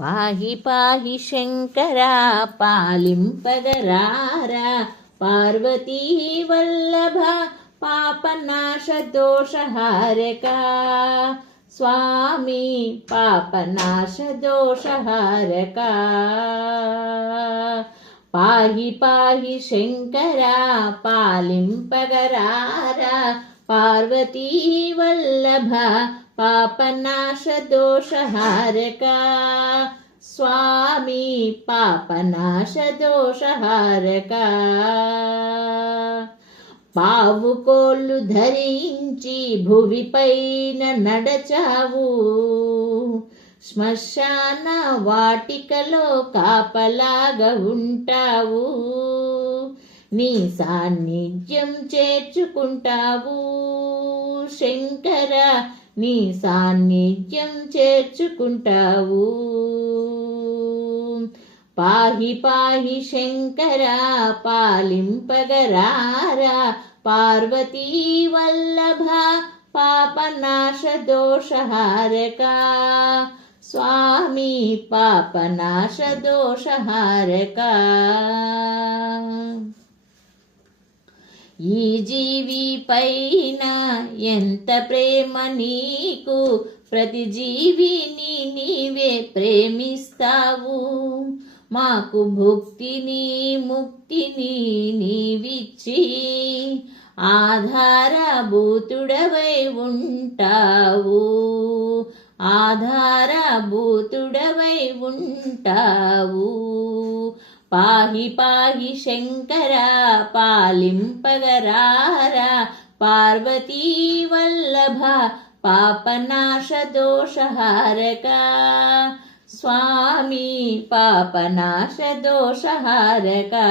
పాహి పాహి శంకరా పాలింపగరారా పార్వతీ వల్లభ పాపనాశ దోషహారకా స్వామి పాపనాశ దోషహారకా పాహి పాహి శంకరా పాలింపగరారా పార్వతీ వల్లభ పాపనాశ దోషహారకా స్వామి పాపనాశ దోషహారకా పావుకోళ్ళు ధరించి భువిపైన నడచావు శ్మశాన వాటికలో కాపలాగా ఉంటావు నీ సాన్నిధ్యం చేర్చుకుంటావు శంకర నీ సాన్నిధ్యం చేర్చుకుంటావు పాహి పాహి శంకర పాలింపగరారా పార్వతీ వల్లభ పాపనాశ దోషహారకా స్వామి పాపనాశ దోషహారకా ఈ జీవి పైన ఎంత ప్రేమ నీకు ప్రతి జీవిని నీవే ప్రేమిస్తావు మాకు భుక్తిని ముక్తిని నీవిచ్చి ఆధారభూతుడవై ఉంటావు ఆధారభూతుడవై ఉంటావు పాహి పాహి శంకర పాలింపగరారా పార్వతీ వల్లభ పాపనాశ దోషహారకా స్వామి పాపనాశ దోషహారకా